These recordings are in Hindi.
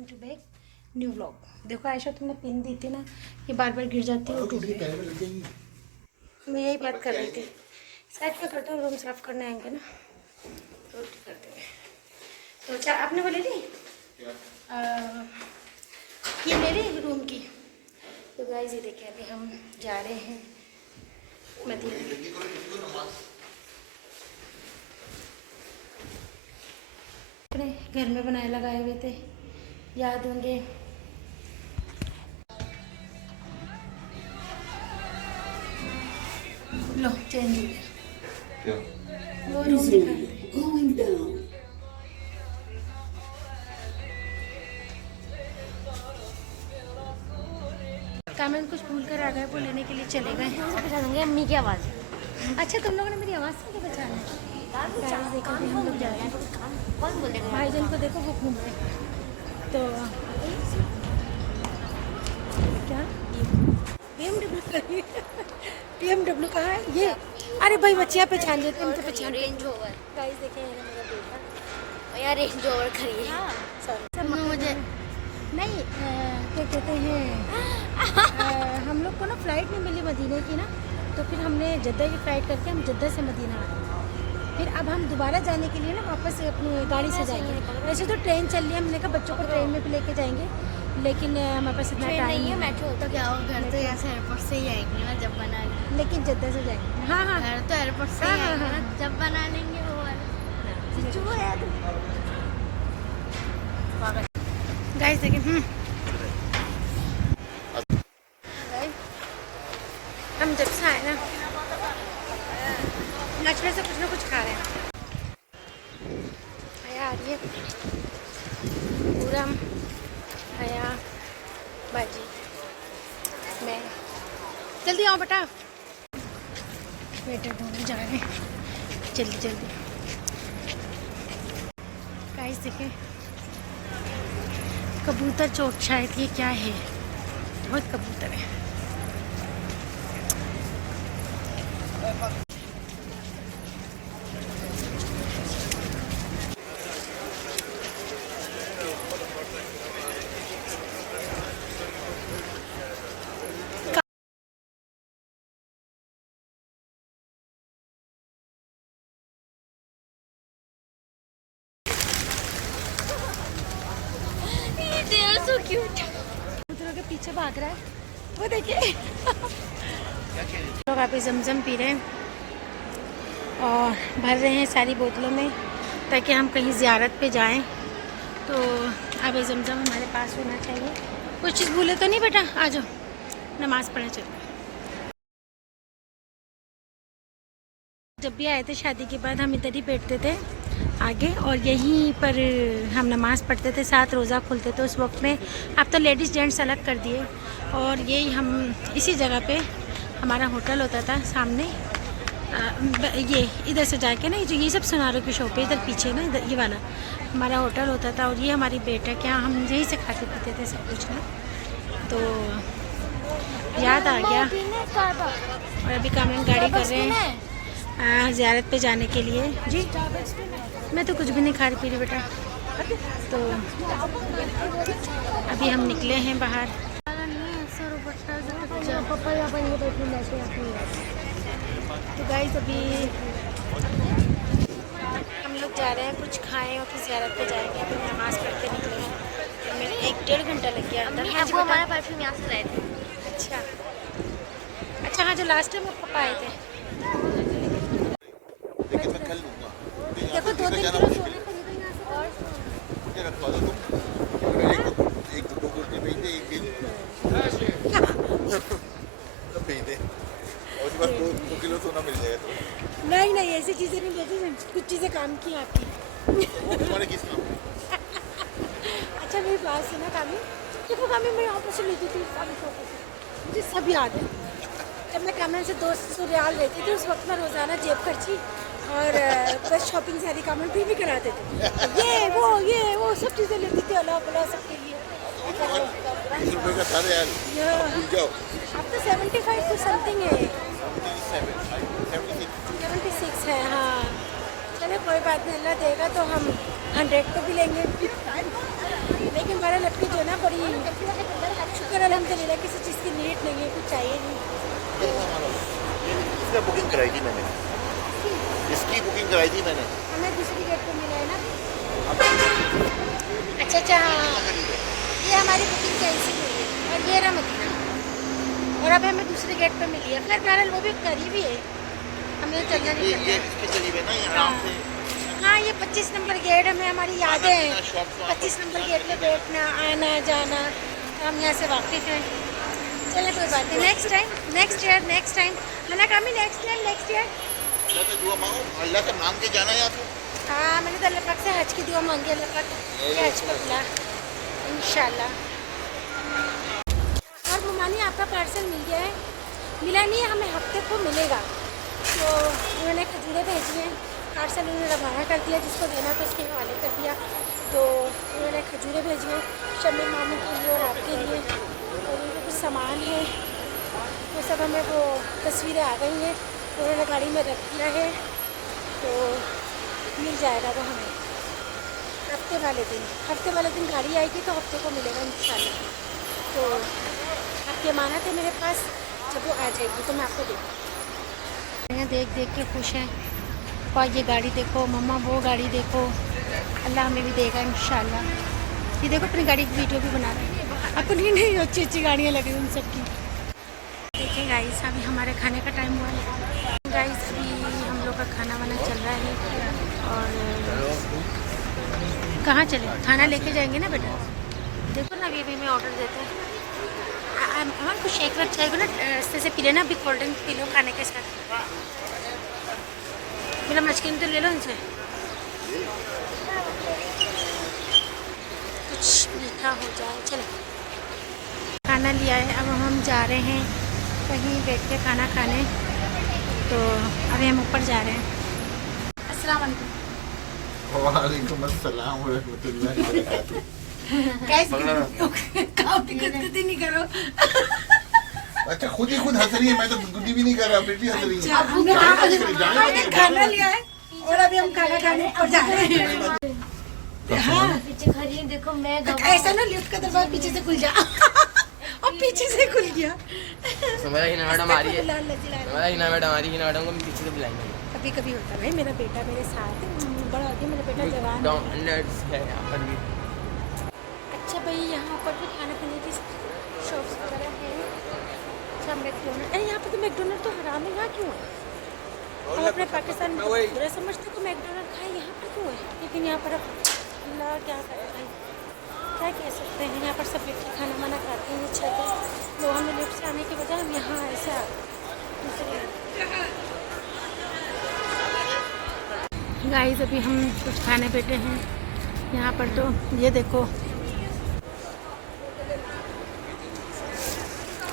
Welcome to back new vlog. देखो आयशा तुमने पिन दी थी ना, ये बार बार गिर जाती है और टूट गई। मैं यही बात कर रही थी, साइड पे करता हूँ, रूम साफ करने आएंगे ना रोटी करते हुए। तो क्या आपने बोले ली ये ले ली रूम की। तो गाइस ये देखिए अभी हम जा रहे हैं मदीना। अपने घर में बनाए लगाए हुए थे, याद होंगे। लो चेंज हो गया, वो रूम दिखा। कामन कुछ भूल कर आ गए, वो लेने के लिए चले गए। पहचानेंगे अम्मी की आवाज़। अच्छा तुम लोगों ने मेरी आवाज़ से क्या पहचाना है? देखो अभी हम लोग जा रहे हैं, कौन बोल देगा? भाईजान को देखो वो घूम रहे हैं। तो क्या BMW कहाँ है ये? अरे भाई बच्चियाँ पहचान लेते हैं, उनके पहचान। रेंज ओवर गाइस देखें ये मेरा बेटा। यार, रेंज ओवर खड़ी है। सॉरी मुझे नहीं क्या कहते हैं हम लोग को ना फ्लाइट नहीं मिली मदीने की ना, तो फिर हमने जद्दा की फ़्लाइट करके हम जद्दा से मदीना आए। फिर अब हम दोबारा जाने के लिए ना वापस अपनी गाड़ी से जाएंगे। वैसे तो ट्रेन चल रही है, हमने कहा बच्चों को ट्रेन में भी लेके जाएंगे, लेकिन हमारे पास इतना टाइम नहीं है। मेट्रो तो क्या हो, घर तो यहाँ से एयरपोर्ट से ही आएंगे ना जब बना लेंगे। लेकिन जद्दा से जाएंगे। हाँ हाँ घर तो एयरपोर्ट से ही आएंगे ना जब बना लेंगे वो वाला। गाइस देखिए हम जब से आए ना नचने से कुछ ना कुछ खा रहे हैं। आया आ रही है पूरा आया बाजी। मैं जल्दी आओ बेटा, वेटर दोनों जा रहे हैं जल्दी जल्दी। गाइस देखें कबूतर चोट, शायद ये क्या है, बहुत कबूतर है। So cute. कबूतरों के पीछे भाग रहा है वो देखिए। लोग आप जमजम पी रहे हैं और भर रहे हैं सारी बोतलों में, ताकि हम कहीं ज़ियारत पे जाएं तो अब जमजम हमारे पास होना चाहिए। कुछ चीज़ भूले तो नहीं बेटा? आ जाओ नमाज़ पढ़ने चलो। जब भी आए थे शादी के बाद हम इधर ही बैठते थे आगे, और यहीं पर हम नमाज़ पढ़ते थे, साथ रोज़ा खुलते थे उस वक्त में। अब तो लेडीज़ जेंट्स अलग कर दिए, और यही हम इसी जगह पे हमारा होटल होता था सामने। ये इधर से जाके ना, जो ये सब सुनारों की शॉप है इधर पीछे ना, इधर ये वाला हमारा होटल होता था। और ये हमारी बेटा क्या, हम यहीं से खाते पीते थे सब कुछ ना, तो याद आ गया। और अभी कामन गाड़ी कर रहे हैं ज़ियारत पे जाने के लिए। जी मैं तो कुछ भी नहीं खा रही पी रही बेटा। तो अभी हम निकले हैं बाहर। तो गाइस अभी हम लोग जा रहे हैं कुछ खाएं और फिर ज़ियारत पे जाएंगे। अभी नमाज़ पढ़ के निकले हैं, तो मेरे 1-1.5 घंटा लग गया अंदर। हाँ जी वो हमारा परफ्यूम यहाँ से लाए थे। अच्छा अच्छा, हाँ जो लास्ट टाइम आप पापा आए थे। लेकिन मैं कल लूँगा। देखो 2-3 किलो सोने खरीदो यहाँ से। और मुझे रखवा दो तुम। एक दो कुर्ती भेज दे, एक दिन सब भेज दे, और उसके बाद 2 किलो सोना मिल जाएगा तो। नहीं नहीं ऐसी चीज़ें नहीं भेजी, कुछ चीज़ें काम की आपकी। वो तुम्हारे किस काम में? अच्छा मेरी बात सुना कामी, देखो कामी मैं यहाँ पर से लेती थी कामी शॉप से, मुझे सब याद है। जब मैं कामन से 200 रियाल लेती थी उस वक्त मैं रोज़ाना जेब खर्ची और बस शॉपिंग सारी कामन भी कराते थे। ये वो सब चीज़ें लेती थी अल्लाह भला सबके लिए। 20 रुपये का था यार, भूल जाओ। अब तो 75 कुछ समथिंग है। 76 है हाँ। चलो कोई बात नहीं, अल्लाह देगा तो हम 100 तो भी लेंगे, लेकिन बहरहाल आपकी जो ना बड़ी शुक्र अल्हम्दुलिल्लाह किसी चीज़ की नीड नहीं है, कुछ चाहिए नहीं। इसका बुकिंग कराई थी मैंने, इसकी बुकिंग कराई थी मैंने। हमें दूसरी गेट पे मिला है ना। अच्छा हाँ, ये हमारी बुकिंग कैंसिल हुई है और ये रहा मदीना, और अब हमें दूसरी गेट पे मिली है। खैर बहरहाल वो भी करीब ही है, हमें चलना नहीं ये पड़ता। इसके करीब है ना, ये आराम से। हाँ ये 25 नंबर गेट हमें हमारी यादें हैं। 25 नंबर गेट पे बैठना, आना जाना, हम यहाँ से वाकिफ़ हैं। चलें कोई बात नहीं, next time, next year, next time मैंने कहा मैं नेक्स्ट ईयर, नेक्स्ट ईयर। अल्लाह से दुआ मांगो, अल्लाह से मांग के जाना या तो। हाँ मैंने तो अल्लाह पाक से हज की दुआ मांगी, अल्लाह पाक के हज को बुला इंशाल्लाह। और मुमानी आपका पार्सल मिल गया है? मिला नहीं है, हमें हफ्ते को मिलेगा। तो उन्होंने खजूरें भेजी हैं, पार्सल उन्होंने रवाना कर दिया, जिसको देना था उसके हवाले कर दिया। तो उन्होंने खजूरें भेजी हैं शम्मी मामू के लिए और आपके लिए, और उनका कुछ सामान है वो सब हमें वो तस्वीरें आ गई हैं, उन्होंने गाड़ी में रख दिया है। तो मिल जाएगा वो हमें हफ्ते वाले दिन गाड़ी आएगी तो हफ्ते को मिलेगा इंशाल्लाह। तो आपकी अमानत है मेरे पास, जब वो आ जाएगी तो मैं आपको दूँगी। देख देख के खुश हैं, और ये गाड़ी देखो मम्मा, वो गाड़ी देखो, अल्लाह हमें भी देगा इंशाल्लाह। ये देखो अपनी गाड़ी की वीडियो भी बना रहे हैं, अपनी नहीं अच्छी अच्छी गाड़ियाँ लगी उन सब की। देखिए गाइस अभी हमारे खाने का टाइम हुआ है। गाइस अभी हम लोग का खाना वाना चल रहा है, और कहाँ चले, खाना लेके जाएंगे ना बेटा। देखो ना अभी हमें ऑर्डर देते हैं, हमारे कुछ शेक वेक चाहिए ना, ऐसे पी लेना, अभी कोल्ड ड्रिंक पी लो खाने के साथ। मेरा मचकिन तो ले लो इनसे, कुछ मीठा हो जाए। चलो खाना लिया है, अब हम जा रहे हैं कहीं बैठ के खाना खाने। तो अभी हम ऊपर जा रहे हैं। अस्सलाम वालेकुम। वालेकुम अस्सलाम व रहमतुल्लाहि व बरकातुहू। कैसे काम दिक्कत नहीं करो। अच्छा खुद ही खुद हंस रही है, मैं तो गुड्डी भी नहीं कर रहा, बेटी हंस रही है। हमने खाना लिया है और अभी हम खाना खाने ऊपर जा रहे हैं। हाँ पीछे खड़ी है, देखो मैं ऐसा ना लिफ्ट का दरवाजा पीछे से खुल जा और पीछे से खुल गया। हमारा हिना मैडम आ रही है, हमारा हिना मैडम आ रही है, हिना मैडम को हम पीछे से बुलाएंगे। कभी कभी होता है भाई, मेरा बेटा मेरे साथ है, बड़ा हो गया मेरा बेटा, जवान है। डॉनट्स है यहाँ पर भी। अच्छा भाई यहाँ पर भी खाने पीने की शॉप्स वगैरह हैं। अच्छा मैकडोनल्ड, अरे यहाँ पे तो मैकडोनल्ड तो हराम है, यहाँ क्यों है? हम अपने पाकिस्तान में तो बुरा समझते को मैकडोनल्ड खाए, यहाँ पर क्यों है? लेकिन यहाँ पर अब अल्लाह क्या करे भाई, क्या कह सकते हैं। यहाँ पर सब बैठ के खाना वाना खाते हैं, छत है। लोग हमें लिफ्ट से आने के बजाय हम यहाँ ऐसे दूसरे। गाइस अभी हम कुछ खाने बैठे हैं यहाँ पर, तो ये देखो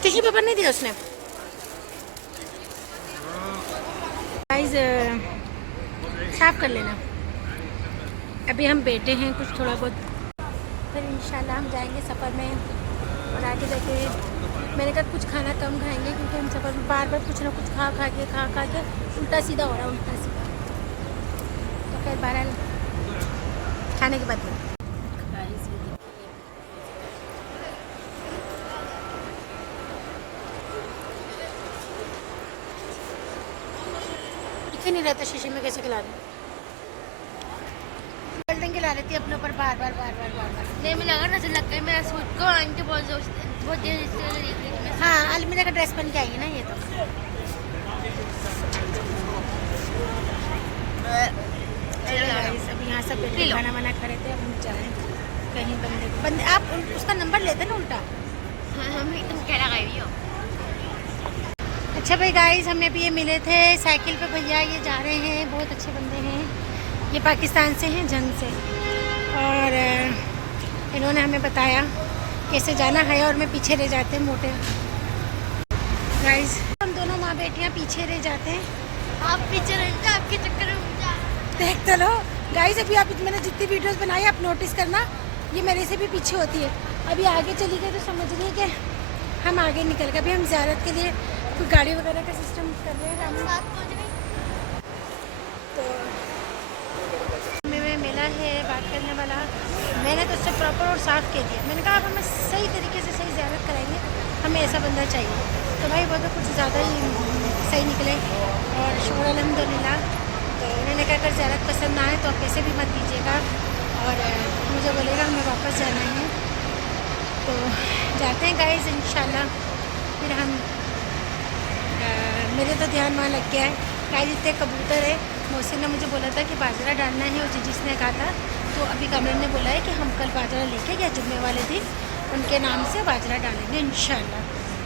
टिश्यू पेपर नहीं दिया उसने। गाइस साफ कर लेना। अभी हम बैठे हैं कुछ थोड़ा बहुत, फिर इंशाल्लाह हम जाएंगे सफ़र में, और आगे जाके मैंने कहा कुछ खाना कम खाएंगे, क्योंकि हम सफ़र में बार बार कुछ ना कुछ खा खा के उल्टा सीधा हो रहा है, उल्टा सीधा। तो खैर बहरहाल खाने के बाद में नहीं रहता, शीशे में कैसे खिला दूँ? बिल्डिंग खिला लेती है अपने ऊपर बार बार। नहीं मुझे लगा नजर लग गई मेरा सूट को, आंटी बहुत देर से देख रही थी मैं। हाँ अलमीरा का ड्रेस पहन के आई है ना ये तो। अभी यहाँ सब बैठ के खाना वाना खा रहे थे, अब हम जाएँ कहीं बंदे आप उसका नंबर लेते ना उल्टा। तुम क्या लगाई हुई हो? अच्छा भाई गाइस हमें भी ये मिले थे साइकिल पे भैया, ये जा रहे हैं, बहुत अच्छे बंदे हैं, ये पाकिस्तान से हैं, जंग से, और इन्होंने हमें बताया कैसे जाना है, और मैं पीछे रह जाते हैं मोटे। गाइस हम दोनों माँ बेटियाँ पीछे रह जाते हैं। आप पीछे रहते, आपके चक्कर में मुझे देख तो लो गाइस, अभी आप मैंने जितनी वीडियोस बनाई आप नोटिस करना, ये मेरे से भी पीछे होती है। अभी आगे चली गई तो समझ लीजिए कि हम आगे निकल गए। अभी हम ज़ियारत के लिए कोई गाड़ी वगैरह का सिस्टम कर रहे हैं हम। तो हमें मिला है बात करने वाला मैंने तो उससे प्रॉपर और साफ़ कह दिया। मैंने कहा अब हमें सही तरीके से सही ज़ियारत कराएंगे, हमें ऐसा बंदा चाहिए। तो भाई वो तो कुछ ज़्यादा ही सही निकले और शुक्र अल्हम्दुलिल्लाह। तो उन्होंने कहा अगर ज़ियारत पसंद ना आए तो आप पैसे भी मत दीजिएगा और मुझे बोलेगा हमें वापस जाना है। तो जाते हैं गाइस इंशाल्लाह। फिर हम मेरे तो ध्यान वहाँ लग गया है गाइस, इतने कबूतर है। मोहसिन ने मुझे बोला था कि बाजरा डालना है और जिसने कहा था, तो अभी कमरन ने बोला है कि हम कल बाजरा लेके गए जुम्मे वाले दिन, उनके नाम से बाजरा डालेंगे इंशाल्लाह,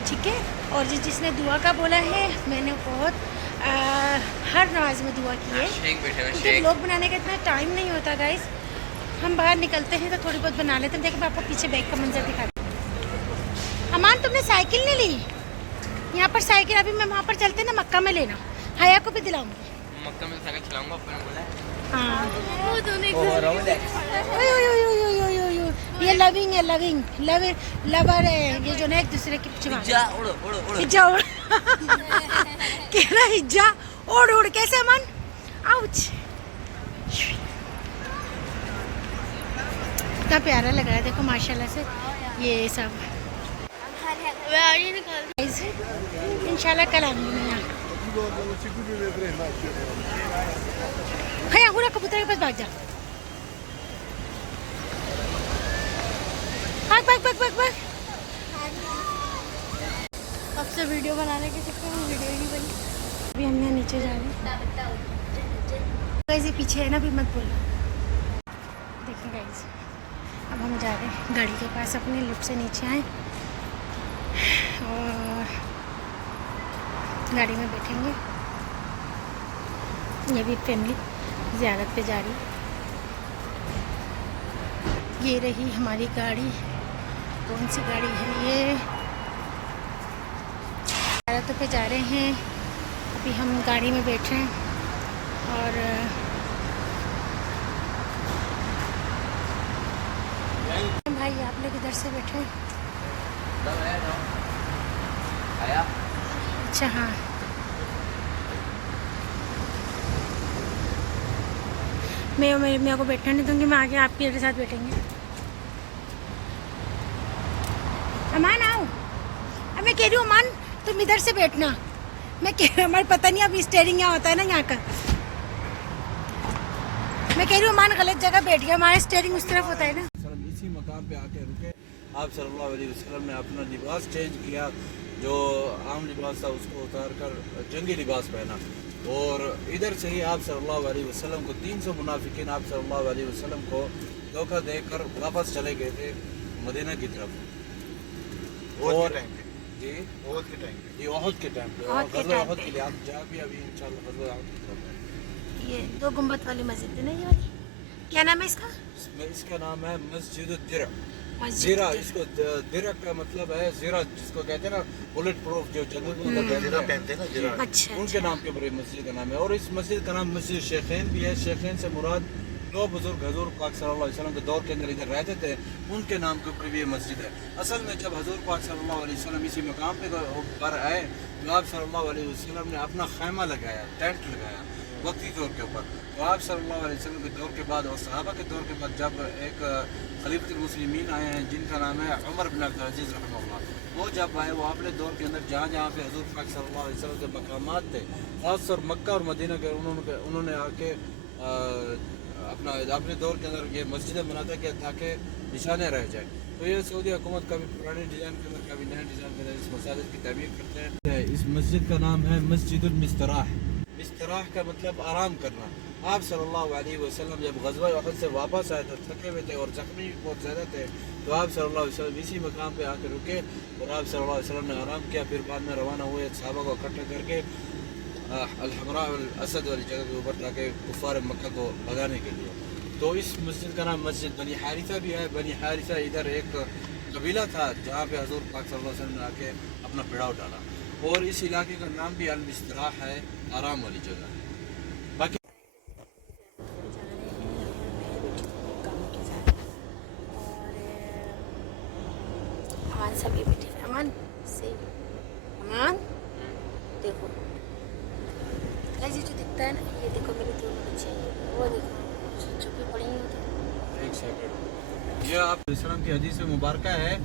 ठीक है। और जिसने दुआ का बोला है, मैंने बहुत हर नमाज में दुआ की है, क्योंकि व्लॉग बनाने का इतना टाइम नहीं होता गाइस। हम बाहर निकलते हैं तो थोड़ी बहुत बना लेते हैं। देखो मैं आपको पीछे बैग का मंजर दिखाती हूँ। अमान तुमने साइकिल नहीं ली? यहाँ पर साइकिल अभी मैं वहाँ पर चलते ना मक्का में लेना, हया को भी दिलाऊंगी। मक्का में साइकिल चलाऊंगा अपन बोला है। हाँ वो दोनों ये लविंग है, लवर है ये जो ना एक दूसरे के पीछे हिज्जा उड़ कह रहा हिज्जा उड़ कैसे अमन? आउच, कितना प्यारा लग रहा है देखो माशाल्लाह से ये सब। इंशाल्लाह कल आऊंगी मैं यहाँ। भैया पूरा कबूतर के पास भाग जा, भाग। अब से वीडियो बनाने के चक्कर में वीडियो नहीं बनी। अभी हमने नीचे जा रहे हैं, पीछे है ना, भी मत बोलो। देखिए गाइस अब हम जा रहे हैं गाड़ी के पास, अपने लिफ्ट से नीचे आए और गाड़ी में बैठेंगे। ये भी फैमिली ज़ियारत पे जा रही। ये रही हमारी गाड़ी, कौन सी गाड़ी है ये? ज़ियारत पे जा रहे हैं। अभी हम गाड़ी में बैठ रहे हैं और भाई आप लोग इधर से बैठे हैं? अच्छा हाँ, मैं मेरे को बैठने नहीं दूंगी, मैं आगे आपके साथ बैठेंगे। अमान आओ, अब मैं कह रही हूँ अमान तुम इधर से बैठना। मैं कह रही हूँ हमारे पता नहीं अब स्टेयरिंग यहाँ होता है ना यहाँ का, मैं कह रही हूँ अमान गलत जगह बैठ गया, हमारा स्टेयरिंग उस तरफ होता है ना। इसी मकाम पे आके रुके। आप सल्लल्लाहु अलैहि वसल्लम ने अपना लिबास चेंज किया, जो आम लिबास था उसको उतार कर जंगी लिबास पहना। और इधर से ही आप सल्लल्लाहु अलैहि वसल्लम को 300 मुनाफिकीन आप सल्लल्लाहु अलैहि वसल्लम को धोखा देकर वापस चले गए थे मदीना की तरफ। और जी ओहद के टाइम पे, ये ओहद के टाइम पे, ओहद के गज़वा टाइम ओहद पे। के लिए आप जा भी अभी इंशाल्लाह गज़वा ओहद की तरफ है। ये 2 गुंबद वाली मस्जिद है ना ये वाली, क्या नाम है इसका? इसका नाम है मस्जिद दिरा। मस्जिद जीरा, इसको दिरा का मतलब है जीरा, जिसको कहते हैं ना बुलेट प्रूफ, जो जंगल में अंदर जीरा पहनते पहनते हैं ना, जीरा। अच्छा उनके नाम के ऊपर मस्जिद का नाम है। और इस मस्जिद का नाम मस्जिद शेखैन भी है। शेखैन से मुराद 2 बुजुर्ग हजूर पाक सल्लल्लाहु अलैहि वसल्लम के दौर के अंदर इधर रहते थे, उनके नाम के ऊपर भी ये मस्जिद है। असल में जब हजूर पाक सल्लल्लाहु अलैहि वसल्लम इसी मकाम पर आए तो आप सल्लल्लाहु अलैहि वसल्लम ने अपना खैमा लगाया, टेंट लगाया वक्ती तौर के ऊपर। तो आप सल्लल्लाहु अलैहि वसल्लम के दौर के बाद और सहाबा के दौर के बाद जब एक खलीफतुल मुस्लिमीन आए हैं जिनका नाम है उमर बिन अब्दुल अजीज़ रहमतुल्लाह, वो जब आए वो अपने दौर के अंदर जहाँ जहाँ पे हजूर पाक सल्लल्लाहु अलैहि वसल्लम के मकामात थे, खासतौर मक्का और मदीना के, उन्होंने आके अपने दौर के अंदर ये मस्जिदें बनाता किया ताकि निशाने रह जाए। तो ये सऊदी हुकूमत कभी पुराने डिज़ाइन के अंदर कभी नए डिज़ाइन के अंदर इस मसाजिद की तमीर करते हैं। इस मस्जिद का नाम है मस्जिदुल मिस्तराह। मिस्तराह का मतलब आराम करना। आप सल्लल्लाहु अलैहि वसल्लम जब गज़वा उहद से वापस आए तो थके हुए थे और जख्मी भी बहुत ज़्यादा थे, तो आप सल्लल्लाहु अलैहि वसल्लम इसी मकाम पे आकर रुके और आप सल्लल्लाहु अलैहि वसल्लम ने आराम किया। फिर बाद में रवाना हुए सहाबा को इकट्ठा करके अल-हमरा अल-असद वाली जगह के ऊपर, ताकि कुफ़ार मक्का को भगाने के लिए। तो इस मस्जिद का नाम मस्जिद बनी हारिसा भी है। बनी हारिसा इधर एक कबीला था जहाँ पे हजूर पाक सल्लल्लाहु अलैहि वसल्लम ने आके अपना पिड़ाव डाला, और इस इलाके का नाम भी अल-मिस्तराह है, आराम वाली जगह है। बाकी अमान सभी बैठे हैं। अमान से अमान देखो ऐसे जो दिखता है ना, ये देखो मेरी 2 बच्चे हैं, वो देखो छुपी पड़ी हुई थी। एक सेकंड ये आप इस्लाम की हदीस मुबारक है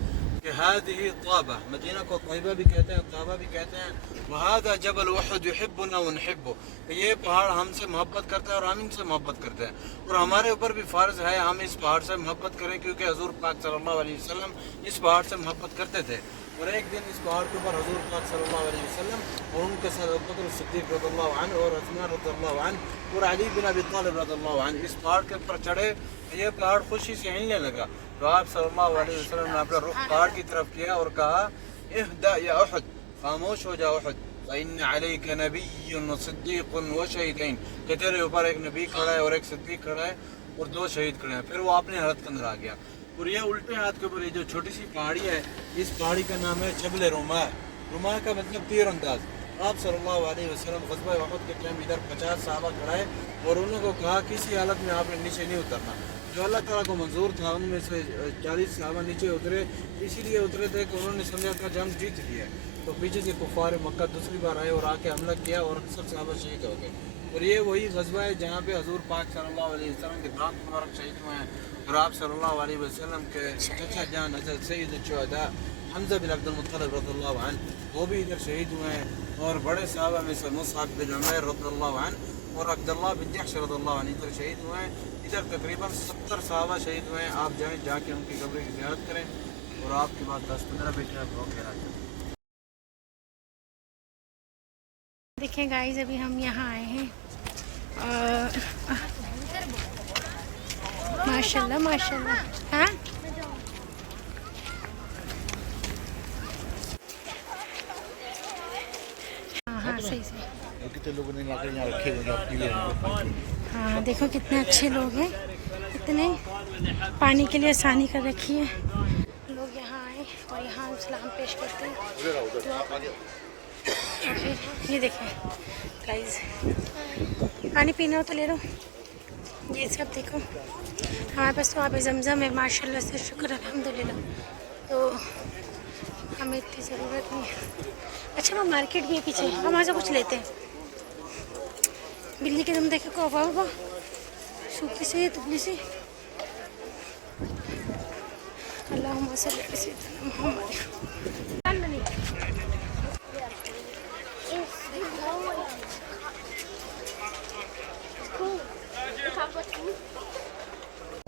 कि हादिही ताबा, मदीना को तैयबा भी कहते हैं, ताबा भी कहते हैं। वहादा जबल उहद युहिब्बुना व नुहिब्बु, ये पहाड़ हमसे मोहब्बत करता है और हम इनसे मोहब्बत करते हैं। और हमारे ऊपर भी फ़र्ज़ है हम इस पहाड़ से मोहब्बत करें, क्योंकि हज़ूर पाक सल्लल्लाहु अलैहि वसल्लम इस पहाड़ से मोहब्बत करते थे। और एक दिन इस पहाड़ के ऊपर हज़ूर पाक सल्लल्लाहु अलैहि वसल्लम और उनके साथ अबू बकर सिद्दीक़ रज़ियल्लाहु अन्हु और उस्मान रज़ियल्लाहु अन्हु और अली बिन अबी तालिब रज़ियल्लाहु अन्हु इस पहाड़ के ऊपर चढ़े। ये पहाड़ खुशी से हिलने लगा, तो आप सल्लल्लाहु अलैहि वसल्लम ने अपना रुख पहाड़ की तरफ किया और कहा, इहदा या उहद, खामोश हो जा उहद, इन अलैका नबिय्युन व सिद्दीक़ुन व शहीदैन, कि तेरे ऊपर एक नबी खड़ा है और एक सिद्दीक़ खड़ा है और 2 शहीद खड़े हैं। फिर वो अपनी हालत के अंदर आ गया। और ये उल्टे हाथ के ऊपर ये जो छोटी सी पहाड़ी है, इस पहाड़ी का नाम है जबल रुमाह। रुमाह का मतलब तीर अंदाज। आप सल्लल्लाहु अलैहि वसल्लम ग़ज़वा उहद के टाइम इधर 50 सहाबा खड़ाए और उन्होंने कहा किसी हालत में आपने नीचे नहीं उतरना। जो अल्लाह ताला को मंजूर था उनमें से 40 सहाबा नीचे उतरे, इसीलिए उतरे थे कि उन्होंने समझा था जंग जीत लिया है। तो पीछे से कुफ़ार मक्का दूसरी बार आए और आके हमला किया और अक्सर सहाबा शहीद हो गए। और ये वही ग़ज़वा है जहाँ पे हज़ूर पाक सल्लल्लाहु अलैहि वसल्लम के दांत मुबारक शहीद हुए हैं। और आप सल्लल्लाहु अलैहि वसल्लम के चचा जान हज़रत सैयद शुहदा हमज़ा बिन अब्दुल मुत्तलिब रज़ियल्लाहु अन्हु वो भी इधर शहीद हुए हैं। और बड़े सहाबा में से मुसअब बिन उमैर रज़ियल्लाहु अन्हु और अब्दुल्लाह बिन जहश रज़ियल्लाहु अन्हु इधर शहीद हुए हैं। इधर तकरीबन 70 सहाबा शहीद हुए हैं। आप जाएँ, जाके उनकी कब्र की ज़ियारत करें और आपके बाद 10-15 बेटे आप लोग करा करें। देखें गाइस, अभी हम यहाँ आए हैं माशाल्लाह माशाल्लाह। हाँ हाँ सही से। कितने लोगों ने लाकर यहाँ रखे हुए हैं अपने लिए। हाँ देखो कितने अच्छे लोग हैं, इतने पानी के लिए आसानी कर रखी है। लोग यहाँ आए और यहाँ सलाम पेश करते हैं। फिर ये देखें गाइस, पानी पीना हो तो ले लो। ये सब देखो हमारे पास तो आब ज़मज़म है माशाल्लाह से, शुक्र अल्हम्दुलिल्लाह। तो हमें इतनी ज़रूरत नहीं है। अच्छा वो मार्केट भी है पीछे, हम वहाँ से कुछ लेते हैं। बिल्ली के दम देखे को वाह वाह, सूखी से दुबली से। अल्लाहुम्मा सल्ली अला सय्यिदिना मुहम्मद।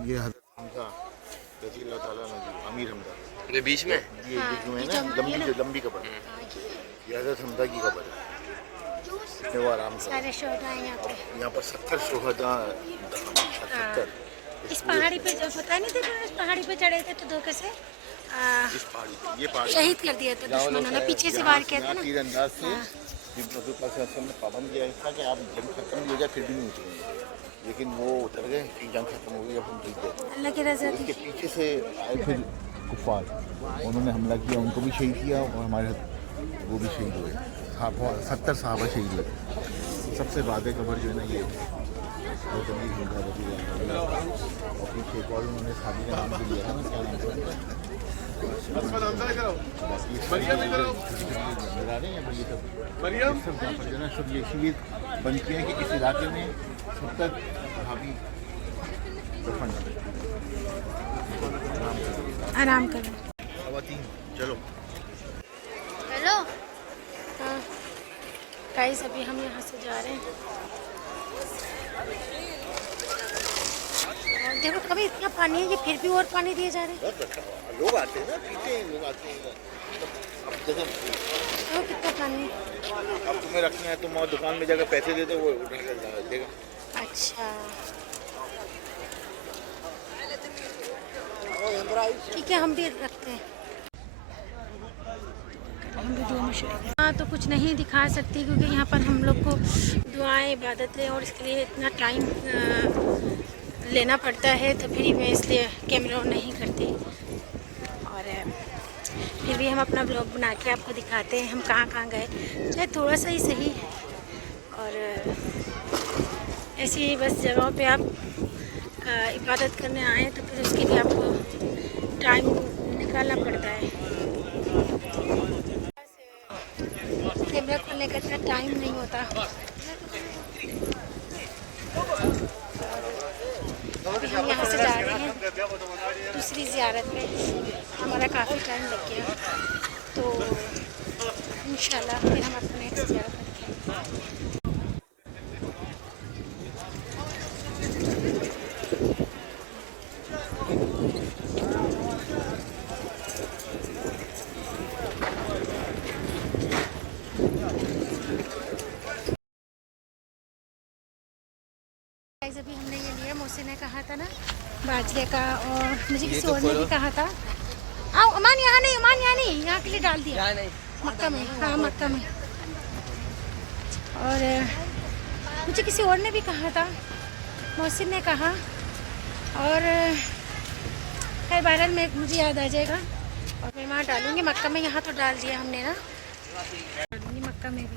ये हज़रत हमज़ा रज़ी अल्लाह ताला अन्हु, अमीर हमज़ा, ये बीच में ये जो है ना लंबी कब्र, ये हज़रत हमज़ा की कब्र है। इतने वो आराम से सारे शोहदा हैं यहाँ पर 70 शोहदा 70 इस पहाड़ी पे। जो पता नहीं था इस पहाड़ी पे चढ़े थे तो धोखे से इस पहाड़ी, ये पहाड़ी शहीद कर दिया था दुश्मनों ने, पीछे से वार किया था ना। तीर अंदाज से रसूल पाक सल्लल्लाहु अलैहि वसल्लम ने पाबंद किया था कि आप जंग खत्म भी हो जाए फिर भी नहीं उतरेंगे, लेकिन वो उतर गए कि जंग खत्म हो गई, अब हम जीत गए। अल्लाह की रज़ा थी। उसके पीछे से आए फिर कुफ़ार, उन्होंने हमला किया, उनको भी शहीद किया और हमारे वो भी शहीद हुए। 70 सहाबा शहीद हुए। सबसे वादे कबर जो है ना ये और पीछे एक और उन्होंने शादी का नाम भी लिया था ना, क्या नाम था उनका? मरियम सब जहाँ पर जो है ना सब ये इसीलिए बंद किया कि इस इलाके में 70 सहाबी दफन आराम करो। ख़वातीन चलो। हेलो हाँ गाइस, अभी हम यहाँ से जा रहे हैं। देखो कभी इतना पानी है कि फिर भी और पानी दिए जा रहे हैं। बहुत अच्छा लोग आते हैं ना, पीते हैं लोग आते हैं। अब जैसे देखो कितना पानी है। अब तुम्हें रखना है, तुम और दुकान में जाकर पैसे दे दो, वो देगा। अच्छा ठीक है, हम भी रखते हैं। हम वीडियो में हाँ तो कुछ नहीं दिखा सकती क्योंकि यहाँ पर हम लोग को दुआएं, इबादतें और इसके लिए इतना टाइम लेना पड़ता है, तो फिर मैं इसलिए कैमरा ऑन नहीं करती। और फिर भी हम अपना ब्लॉग बना के आपको दिखाते हैं हम कहाँ कहाँ गए, चाहे थोड़ा सा ही सही। और ऐसी बस जगहों पे आप इबादत करने आए तो फिर उसके लिए आपको टाइम निकालना पड़ता है। कैमरा खोलने का इतना टाइम नहीं होता। अभी हम यहाँ से जा रहे हैं दूसरी ज़ियारत में हमारा काफ़ी टाइम लग गया, तो इंशाल्लाह फिर हम अपने नेक्स्ट ज़ियारत में दिखाएंगे। अभी हमने ये लिया, मौसी ने कहा था ना बाजरे का, और मुझे किसी और ने भी कहा था। आओ अमान, यहाँ नहीं, अमान यहाँ नहीं, यहाँ के लिए डाल दिया मक्का में। हाँ मक्का में। और मुझे किसी और ने भी कहा था, मौसी ने कहा, और खैर बहरहाल में मुझे याद आ जाएगा और मैं वहाँ डालूँगी मक्का में। यहाँ तो डाल दिया हमने ना, डालूँगी मक्का में भी।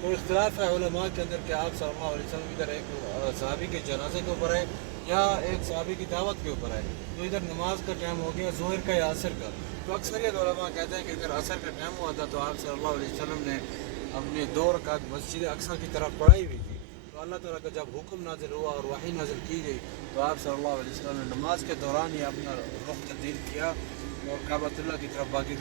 तो इख्तिलाफ है उलमा के अंदर कि आप सल्लल्लाहु अलैहि वसल्लम इधर एक सहाबी के जनाजे के ऊपर है या एक सहाबी की दावत के ऊपर है। तो इधर नमाज का टाइम हो गया ज़ोहर का या असर का। तो अक्सरियत उलमा कहते हैं कि इधर असर का टाइम हुआ था तो आप सल्लल्लाहु अलैहि वसल्लम ने अपने 2 रकात मस्जिद अक्सा की तरफ पढ़ाई हुई थी। तो अल्लाह ताला का जब हुक्म नाजिल हुआ और वही नाजिल की गई तो आप सल्लल्लाहु अलैहि वसल्लम ने नमाज के दौरान ही अपना रुख तब्दील किया और काबतुल्लाह की तरफ बाकी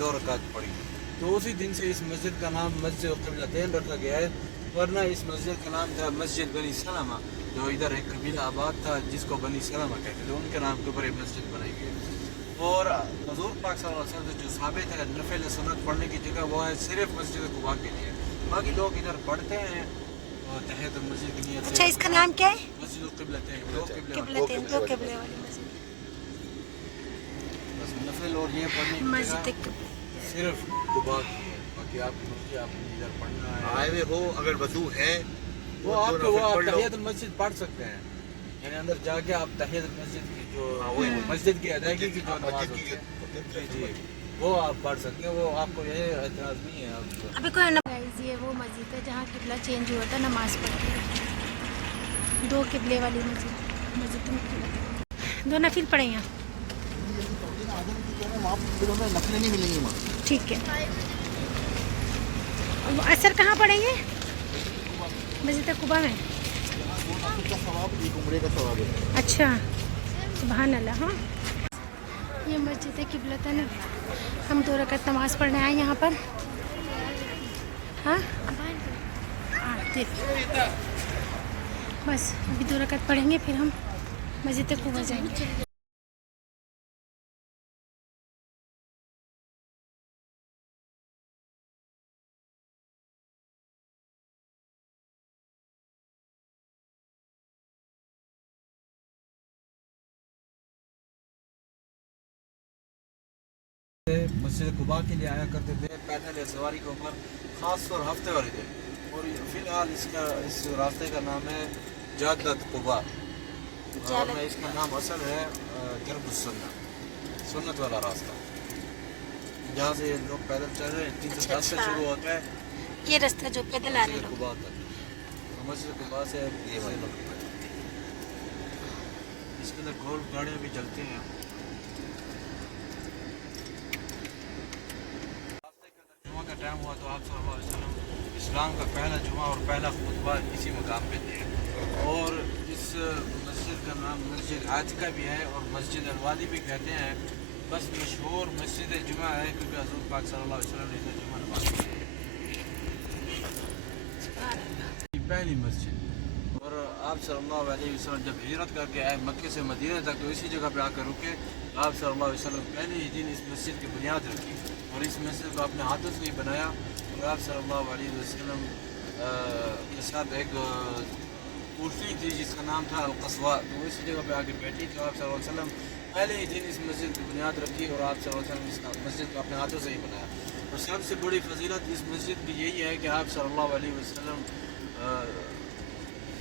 2 रकात पढ़ी। तो उसी दिन से इस मस्जिद का नाम मस्जिद क़िबलतैन रखा गया है, वरना इस मस्जिद का नाम था मस्जिद बनी सलमा, जो इधर एक कबीला आबाद था जिसको बनी सलमा कहते थे, उनके नाम के ऊपर एक मस्जिद बनाई गई। और हुज़ूर पाक सल्लल्लाहु अलैहि वसल्लम से जो साबित है नफिल सुन्नत पढ़ने की जगह वो है सिर्फ मस्जिद कुबा के लिए। बाकी लोग इधर पढ़ते हैं तहियतुल मस्जिद की नियत से। अच्छा इसका नाम क्या है? मस्जिद क़िबलतैन, 2 क़िबले वाली मस्जिद। नफिल और ये पढ़ने की मस्जिद जगह सिर्फ कुबा की है। बाकी आप आपने इधर पढ़ना है, आए हुए हो अगर वजू है वो आप तहियतुल मस्जिद पढ़ सकते हैं। यानी अंदर जाके आप तहियतुल मस्जिद की जो मस्जिद की अदायगी की जो नमाज होती है जी वो आप पढ़ सकते हैं। वो आपको ये एतराज़ नहीं है आपको। अभी कोई गाइस ये वो मस्जिद है जहाँ किबला चेंज हुआ था नमाज पढ़ के। 2 क़िबले वाली मस्जिद, मस्जिद दो नफिल पढ़े यहाँ। नफले नहीं मिलेंगे वहाँ। ठीक है। असर कहाँ पढ़ेंगे? मस्जिद कुबा में। का सवाब एक उम्रे का सवाब है। अच्छा सुभान अल्लाह। हाँ ये मस्जिद है क़िबलतैन। हम 2 रकात नमाज पढ़ने आए यहाँ पर। हाँ बस अभी 2 रकात पढ़ेंगे फिर हम मस्जिद कुबा जाएंगे। मस्जिद कुबा के लिए आया करते थे पैदल या सवारी के ऊपर, ख़ास तौर हफ्ते वाले दिन। और फ़िलहाल इस रास्ते का नाम है जादत कुबा और इसका नाम असल है जरबुस्सुन्ना, सुन्नत वाला रास्ता, जहाँ से लोग पैदल चल रहे हैं। 310 से शुरू होता है ये रास्ता जो पैदल आ रहे हैं कुबा तक। मस्जिद कुबा से ये इसके अंदर गोल गाड़ियाँ भी चलती हैं। टाइम हुआ तो आप सल्लल्लाहु अलैहि वसल्लम इस्लाम का पहला जुमा और पहला खुतबा इसी मकाम पे दिए। और इस मस्जिद का नाम मस्जिद आतिका भी है और मस्जिद अलवादी भी कहते हैं। बस मशहूर मस्जिद जुमा है क्योंकि हुज़ूर पाक सल्लल्लाहु अलैहि वसल्लम ने इधर जुमा नमाज पढ़ी। पहली मस्जिद। और आप सल्लल्लाहु अलैहि वसल्लम जब हिजरत करके आए मक्के से मदीना तक तो इसी जगह पे आकर रुके। आप सल्लल्लाहु अलैहि वसल्लम पहले ही दिन इस मस्जिद की बुनियाद रखी और इस मस्जिद को अपने हाथों से ही बनाया। और आप सल्लल्लाहु अलैहि वसल्लम के साथ एक कुर्सी थी जिसका नाम था अल-क़स्वा, तो इसी जगह पे आके बैठी। तो आप सल्लल्लाहु अलैहि वसल्लम पहले ही दिन इस मस्जिद की बुनियाद रखी और आप सल्लल्लाहु अलैहि वसल्लम इस मस्जिद को अपने हाथों से ही बनाया। और सबसे बड़ी फजीलत इस मस्जिद की यही है कि आप सल्लल्लाहु अलैहि वसल्लम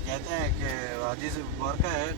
कहते हैं कि हदीस मुबारक है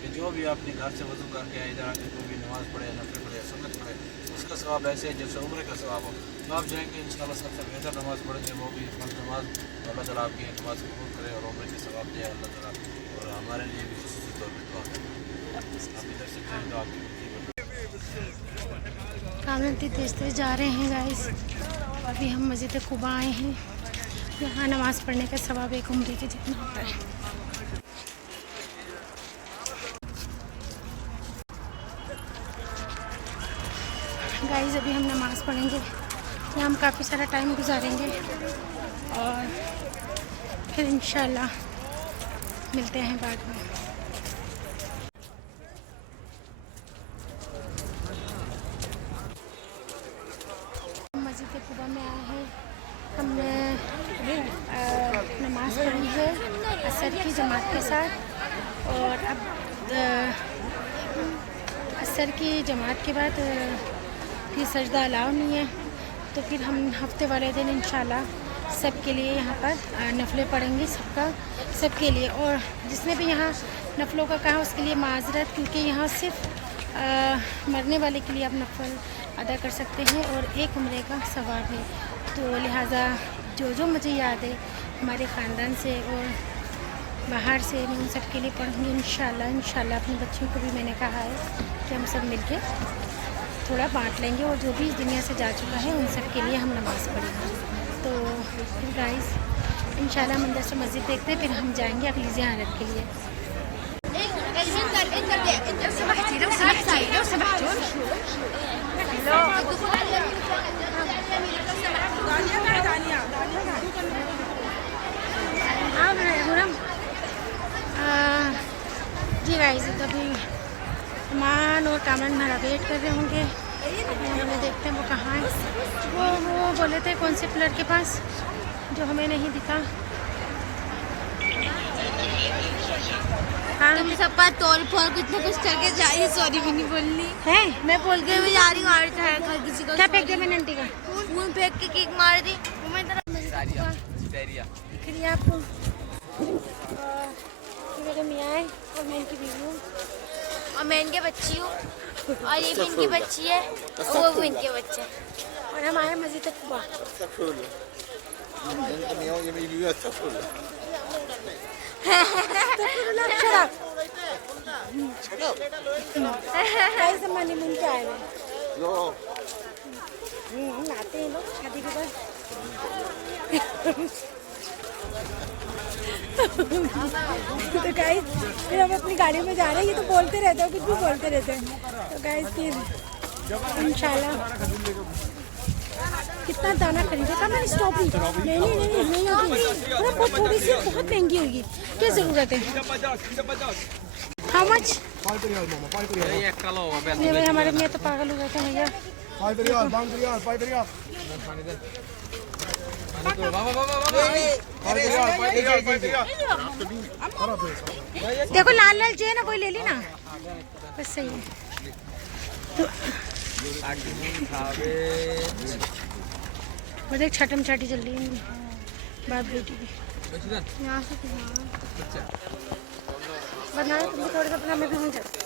कि जो भी अपने घर से वज़ू करके आए इधर आके कोई भी नमाज़ पढ़े, नफिल पढ़े, सुन्नत पढ़े, उसका सवाब ऐसे है जैसे उम्र का सवाब हो। तो आप जाएंगे इंशाल्लाह सबसे बेहतर नमाज़ पढ़ेंगे वो भी फर्ज नमाज। अल्लाह ताला आपकी नमाज कबूल करे और उम्र के सवाब दे अल्लाह ताला। और हमारे लिए भी ख़ुसूसी तौर पर दुआ करें। आप इधर से जाएँ तो आपकी कामन तेज तेज जा रहे हैं गाइस। अभी हम मस्जिद कुबा आए हैं। यहाँ नमाज़ पढ़ने का सवाब एक उम्रे के जितना होता है। गाइस अभी हम नमाज़ पढ़ेंगे, यहाँ हम काफ़ी सारा टाइम गुजारेंगे और फिर इंशाल्लाह मिलते हैं बाद में। मस्जिद कुबा में आए हैं, हमने नमाज़ पढ़ी है असर की जमात के साथ और अब असर की जमात के बाद फिर सजदा अलाउ नहीं है, तो फिर हम हफ्ते वाले दिन इंशाल्लाह सब के लिए यहाँ पर नफलें पढ़ेंगे, सबके लिए। और जिसने भी यहाँ नफलों का कहा उसके लिए माजरत, क्योंकि यहाँ सिर्फ मरने वाले के लिए आप नफल अदा कर सकते हैं और एक उम्रे का सवाब है। तो लिहाजा जो मुझे याद है हमारे ख़ानदान से और बाहर से, मैं उन सब के लिए पढ़ूँगी इंशाल्लाह। अपने बच्चों को भी मैंने कहा है कि हम सब मिलके थोड़ा बांट लेंगे और जो भी इस दुनिया से जा चुका है उन सब के लिए हम नमाज़ पढ़ेंगे। तो फिर गाइस इंशाल्लाह हम अंदर से मस्जिद देखते हैं, फिर हम जाएंगे अगली ज़ियारत के लिए। जी गाइस अभी अमान और कामरान हमारा वेट कर रहे होंगे, हमें देखते हैं वो कहाँ है। वो बोले थे कौन से पिलर के पास, जो हमें नहीं दिखा। हाँ तुम सब पर तोल फोल कुछ ना कुछ करके जा रही, सॉरी भी नहीं बोलनी है। मैं बोल के भी जा रही हूँ किसी को। क्या फेंक दिया मैंने आंटी का? फूल फेंक के केक मार दी। मैं तरफ दिख आपको। मेरे मियाँ है और मैं इनकी बीवी हूँ और मैं इनके बच्ची हूँ और ये भी इनकी बच्ची है और वो भी इनके बच्चे। और हम आए मस्जिद कुबा। हनीमून पे आए हैं, आते हैं लोग शादी के बाद। तो गाइस फिर हम अपनी गाड़ी में जा रहे हैं, ये तो बोलते रहते हैं, कुछ भी बोलते रहते हैं। तो गाइस फिर इंशाल्लाह कितना दाना खरीदे था मैंने, स्ट्रॉबेरी नहीं होगी, बहुत थोड़ी सी, बहुत महंगी होगी, क्या ज़रूरत है। How much? ये भाई हमारे में तो पागल हो गए थे भैया। देखो लाल चाहिए ना, कोई ले ली ना, बस सही है। तो वो देख छठम छाटी चल रही है बाप बेटी की। यहाँ से बनाए तुम थोड़ा सा अपना, मैं भी नहीं जाती।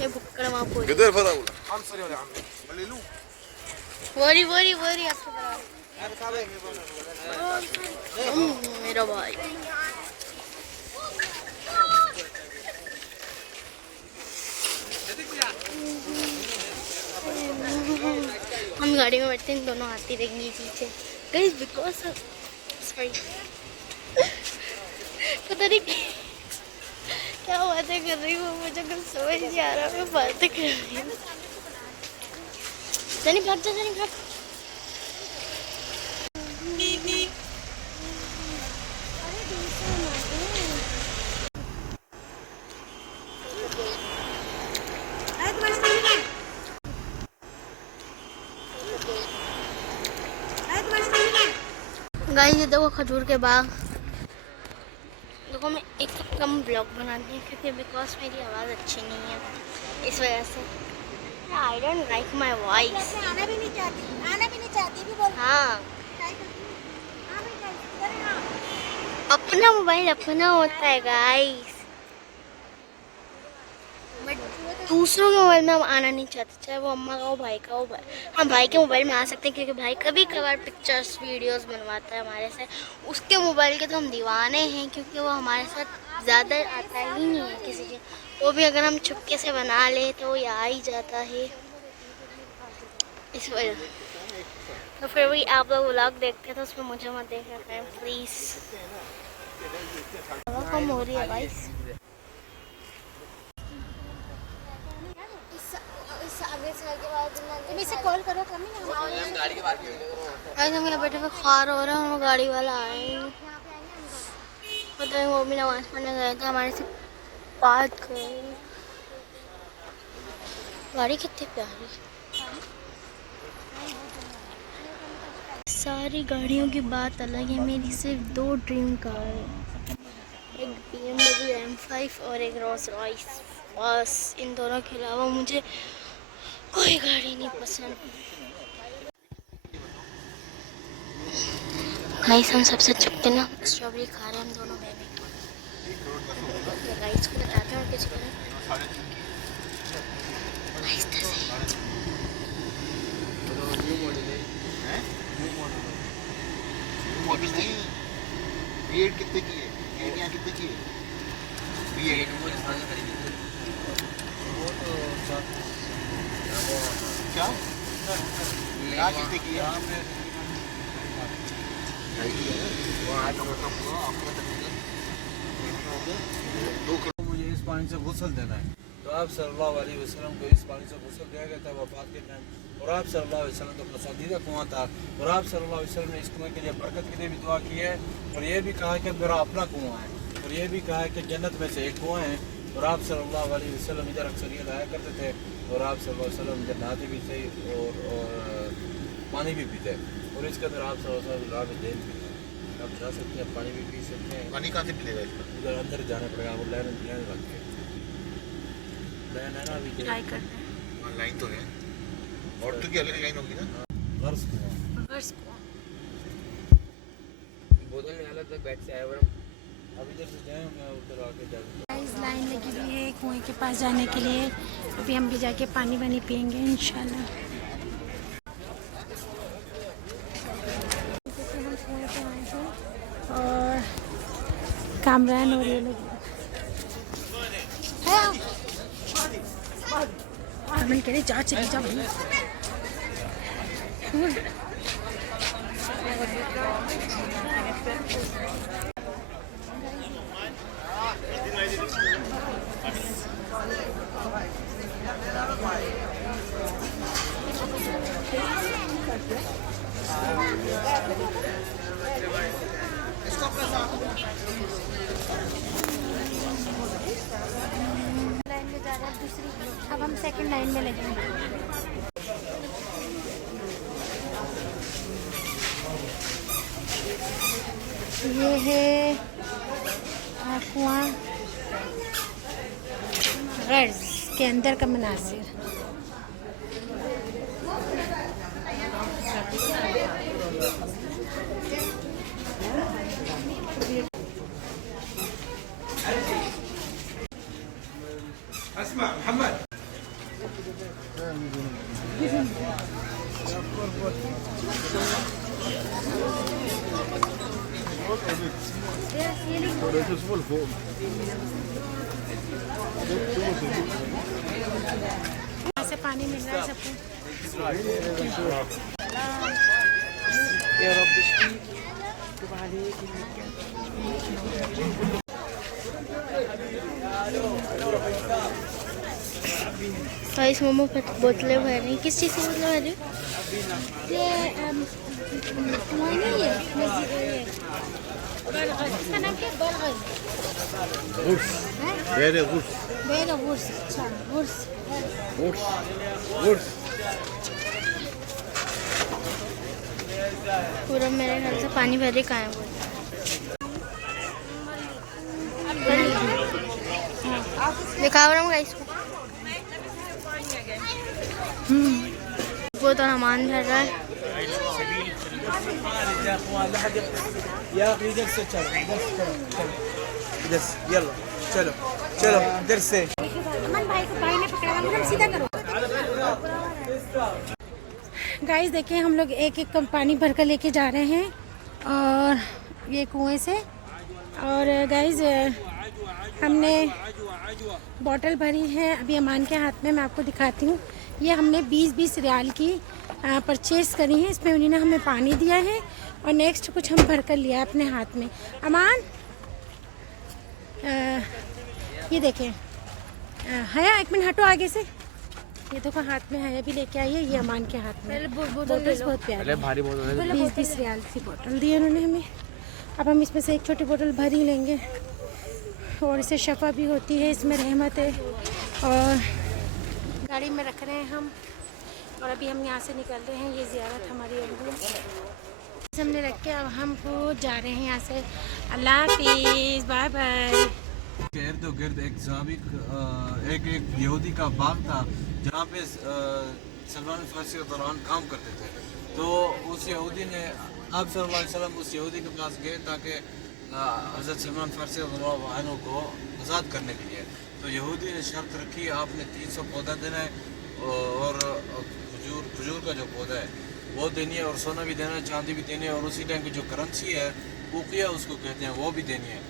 ये बुक्कड़ वहाँ पूरी किधर फराउला? वरी आपको मेरा भाई। हम गाड़ी में बैठते हैं, दोनों आती रहेंगी पीछे। गाइस बिकॉज सॉरी पता नहीं क्या बातें कर रही हूँ, मुझे कुछ समझ नहीं आ रहा। मैं बातें कर रही हूँ। जानी भाग जा, जानी भाग। गाइस ये देखो खजूर के बाग। देखो मैं एक कम ब्लॉग बनाती हूँ क्योंकि बिकॉज मेरी आवाज़ अच्छी नहीं है, इस वजह से। I don't like my voice. आना भी नहीं चाहती भी बोल। हाँ अपना मोबाइल अपना होता है गाइस, बट दूसरों के मोबाइल में हम आना नहीं चाहते, चाहे वो अम्मा का हो भाई का हो। हम भाई के मोबाइल में आ सकते हैं क्योंकि भाई कभी कभार पिक्चर्स वीडियोस बनवाता है हमारे से। उसके मोबाइल के तो हम दीवाने हैं क्योंकि वो हमारे साथ ज़्यादा आता ही नहीं है किसी के। वो भी अगर हम चुपके से बना ले तो वो आ ही जाता है। इस वजह से। तो फिर भी आप लोग व्लॉग देखते हैं तो उसमें मुझे मत देखना फ्रेंड प्लीज़। हवा कम हो रही है गाइस। तुम इसे कॉल करो कमी ना। गाड़ी के बाहर क्यों आज हम यहाँ बैठे हुए खार हो रहे हैं, गाड़ी वाला आए पता नहीं, वो भी नमाज पढ़ने गए थे, हमारे से बात कर। गाड़ी कितनी प्यारी, सारी गाड़ियों की बात अलग है, मेरी सिर्फ 2 ड्रीम कार है, एक BMW M5 और एक रोल्स रॉयस। बस इन दोनों के अलावा मुझे कोई गाड़ी नहीं पसंद। गाइस हम सबसे छुपके ना स्ट्रॉबेरी खा रहे हैं हम दोनों बेबी। गाइस को बताते हैं और किसी को नहीं। गाइस मॉडल नहीं, V8 कितने की है? V8 यहाँ कितने की है? V8 वो इंसान ने खरीदी थी। क्या? यहाँ कितने की है? मुझे इस पानी से गुस्ल देना है, तो आप सल्लल्लाहु अलैहि वसल्लम को इस पानी से गुस्ल दिया गया था वफात के टाइम, और आप सल्लल्लाहु अलैहि वसल्लम का पसंदीदा कुआं था, और आप सल्लल्लाहु अलैहि वसल्लम ने इस कुएं के लिए बरकत के लिए भी दुआ की है, और ये भी कहा कि मेरा अपना कुआं है, और ये भी कहा है कि जन्नत में से एक कुआं है, और आप सल्लल्लाहु अलैहि वसल्लम इधर अक्सरियत आया करते थे, और आप सल्लल्लाहु अलैहि वसल्लम इधर नहाते भी थे और पानी भी पीते, और इसके अंदर आप सल्लल्लाहु अलैहि वसल्लम राह देन भी आप जा सकते हैं, पानी भी पी सकते हैं। पानी कहाँ से मिलेगा इसका? उधर अंदर जाना पड़ेगा, वो लाइन रख के लाइन है ना अभी ट्राई करते हैं। हाँ, लाइन तो है, औरतों की अलग लाइन होगी ना। गर्ल्स को बोतल में अलग तक बैठ से आया और अब इधर से जाए मैं उधर आके जाके गाइस लाइन लगी हुई है कुएं के पास जाने के लिए। अभी हम भी जाके पानी वानी पियेंगे इंशाल्लाह। हम कुएं पे आए हैं और कामरान और ये लोग मैं कह रही जा चली जा भाई। लाइन में जा रहे हैं दूसरी, अब हम सेकंड लाइन में लगेंगे। ये है कुआं गर्ज के अंदर का मनासिर। से पानी मिल रहा है सबको। गाइस मोमो बोतलें भर रही, किस चीज़ की बोतलें भर रही? ये कुआं नहीं है, बरगद, इसका नाम क्या है? बरगद। वेरे गुड्स बेगा गुड्स, अच्छा गुड्स। गुड्स गुड्स पूरा मेरे घर से पानी भर रही कहाँ है वो? दिखा रहा हूँ गाइस को। वो तो सामान भर रहा है। या इधर से चलो, इधर से यल्ला चलो चलो इधर से। अमन भाई को भाई ने पकड़ा, मतलब सीधा करो। गाइस देखिए हम लोग एक एक कप पानी भर कर लेके जा रहे हैं और ये कुएं से। और गाइस हमने बॉटल भरी है अभी अमान के हाथ में, मैं आपको दिखाती हूँ। ये हमने 20-20 रियाल की परचेज़ करी हैं। इसमें उन्होंने हमें पानी दिया है और नेक्स्ट कुछ हम भर कर लिया है अपने हाथ में। अमान ये देखें, हया एक मिनट हटो आगे से। ये देखो हाथ में हया भी लेके आई है, ये अमान के हाथ में। बोतल्स बहुत प्यारी, भारी बोतल 20-20 रियाल की बोतल दी है उन्होंने हमें। अब हम इसमें से एक छोटी बोतल भर ही लेंगे और इससे शफा भी होती है, इसमें रहमत है। और गाड़ी में रख रहे हैं हम और अभी हम यहाँ से निकल रहे हैं। ये ज़ियारत हमारी हमने रख के अब हम जा रहे हैं यहाँ से। अल्लाह हाफिज़, बाय बाय। के इर्द गिर्द एक एक यहूदी का बाग था जहाँ पे सलमान फारसी के दौरान काम करते थे। तो उस यहूदी ने आप सल्लल्लाहु अलैहि वसल्लम उस यहूदी के पास गए ताकि हज़रत सलमान फारसी अन्हु को आज़ाद करने के लिए। तो यहूदी ने शर्त रखी, आपने 300 पौधा देना है और खजूर का जो पौधा है वो देनी है, और सोना भी देना है, चांदी भी देनी है, और उसी टाइम की जो करेंसी है उकिया उसको कहते हैं वो भी देनी है।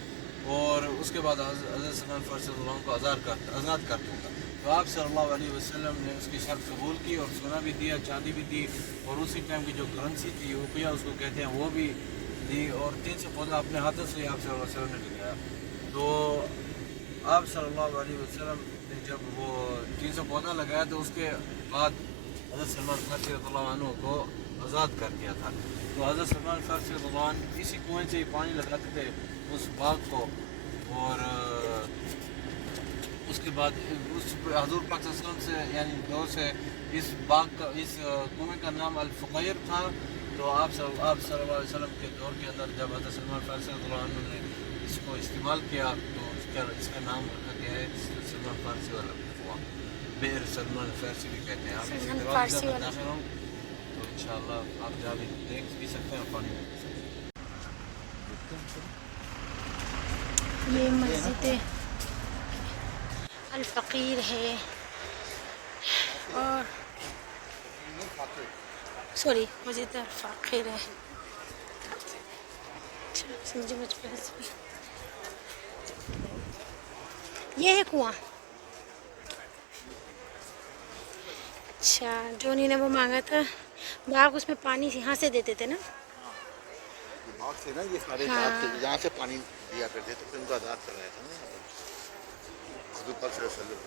और उसके बाद हज़रत सलमान फारसी को आज़ाद कर दूँगा। तो आप सल्लल्लाहु अलैहि वसल्लम ने उसकी शर्त कबूल की और सोना भी दिया, चांदी भी दी, और उसी टाइम की जो करेंसी थी उकिया उसको कहते हैं वो भी दी, और 300 पौधा अपने हाथों से आप सल्लल्लाहु अलैहि वसल्लम ने लगाया। तो आप सल्लल्लाहु अलैहि वसल्लम ने जब वो 300 पौधा लगाया तो उसके बाद हज़रत सलमान फारसी रज़ियल्लाहु अन्हु को आज़ाद कर दिया था। तो हज़रत सलमान फारसी रज़ियल्लाहु अन्हु इसी कुएँ से ही पानी लगाते थे उस बाग को, और उसके बाद उस हज़ूर पाक सल्लल्लाहु अलैहि वसल्लम से यानी दौर से इस बाग का, इस कुएँ का नाम अल-फ़ुक़ैर था। तो आप सल्लल्लाहु अलैहि वसल्लम के दौर के अंदर जब हज़रत सलमान फारसी रज़ियल्लाहु अन्हु ने इसको इस्तेमाल किया तो इसका नाम रखा गया है सलमान फारसी वाला कुआँ, बेर सलमान फारसी भी कहते हैं। आप इसी तरह दाखिल हों तो इंशाअल्लाह आप जा भी देख भी सकते हैं और पानी में। ये मस्जिद अल-फ़क़ीर है और सॉरी मस्जिद अल-फ़क़ीर है। समझे मुझ पर ये है कुआं। अच्छा, जो ने वो मांगा था बाग, उसमें पानी यहाँ से देते थे ना, बाग से ना, ये सारे हाँ। बाग से यहाँ से पानी दिया करते थे, फिर उनका आज़ाद कर रहे थे ना हज़रत पाक सल्लल्लाहु अलैहि वसल्लम।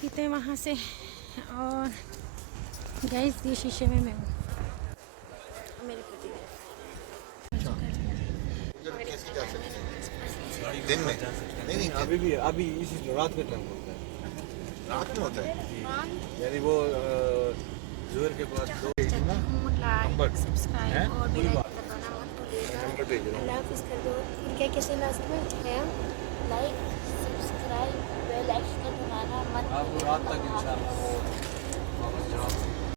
पीते हैं वहाँ से। और गैस ये शीशे में मैं हूँ, मेरे पति कैसे जा सकते हैं दिन में? नहीं अभी इसी रात के टाइम होता है, रात में होता है। यानी वो ज़ोहर के बाद लाइक सब्सक्राइब और बेल आइकन दबाना मत भूलिएगा। नंबर भेज रहा हूँ। अल्लाह हाफ़िज़ कर दो। क्या कैसे लास्ट में है? लाइक सब्सक्राइब बेल आइकन दबाना मत आपको रात तक इंशाअल्लाह